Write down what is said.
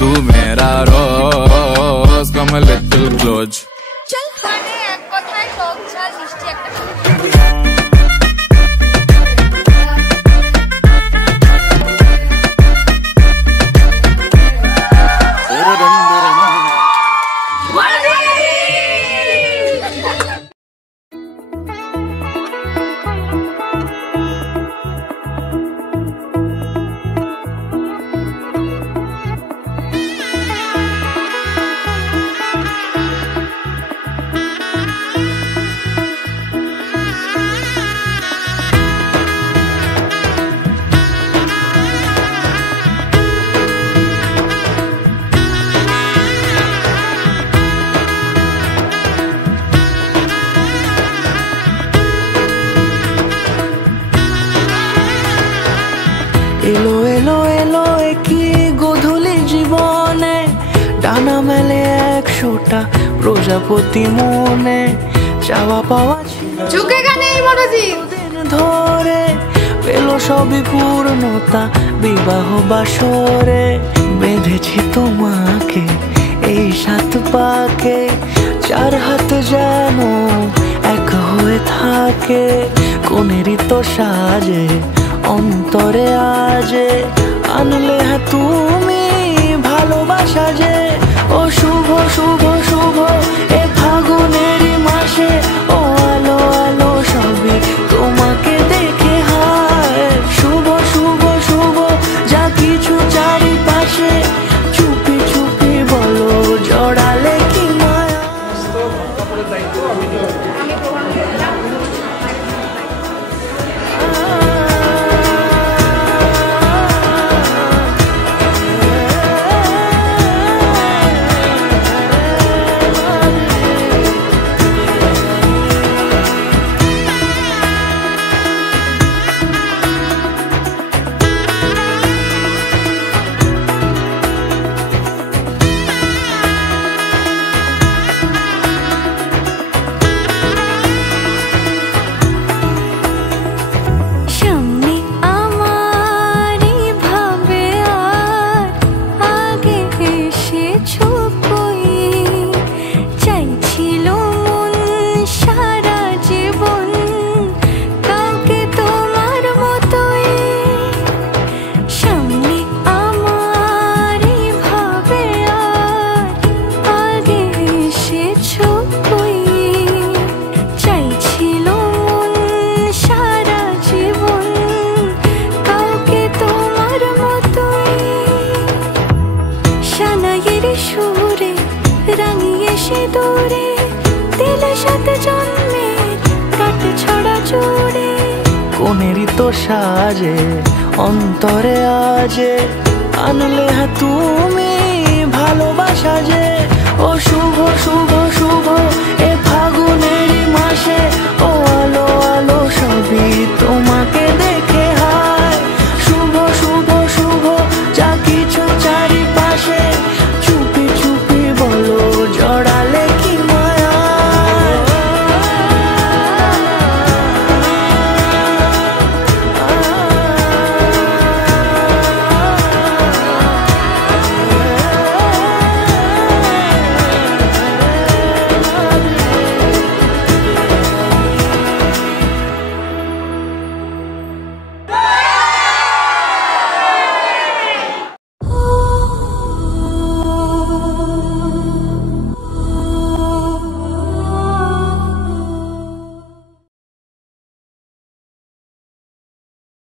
तू मेरा रोज कम little close चल खाने एक কথায় টক ঝাল মিষ্টি একটা এলো এলো এলো কি গধূলি জীবনে ডানা মেলে 100টা প্রজাপতি মনে চাওয়া পাওয়া ঝুঁকে গানে এই মনোজি ধরে পেলো সবই পূর্ণতা বিবাহ বাসরে বেঁধেছি তোমাকে এই 7 পাকে 4 হাত যেন এক হয়ে থাকে কোনেরই তো সাজে অন্তরে আজে আনলে তুমি ভালোবাসা যে ও শুভ শুভ শুভ এ ফাগুনেরই মাসে ও আলো আলো সবই তোমাকে দেখে হায় শুভ শুভ শুভ যা কিছু চারিপাশে চুপি চুপি বলো জড়ালে কি মায়া কোনেরই তো সাজে অন্তরে আজে আনলে তুমি ভালোবাসা যে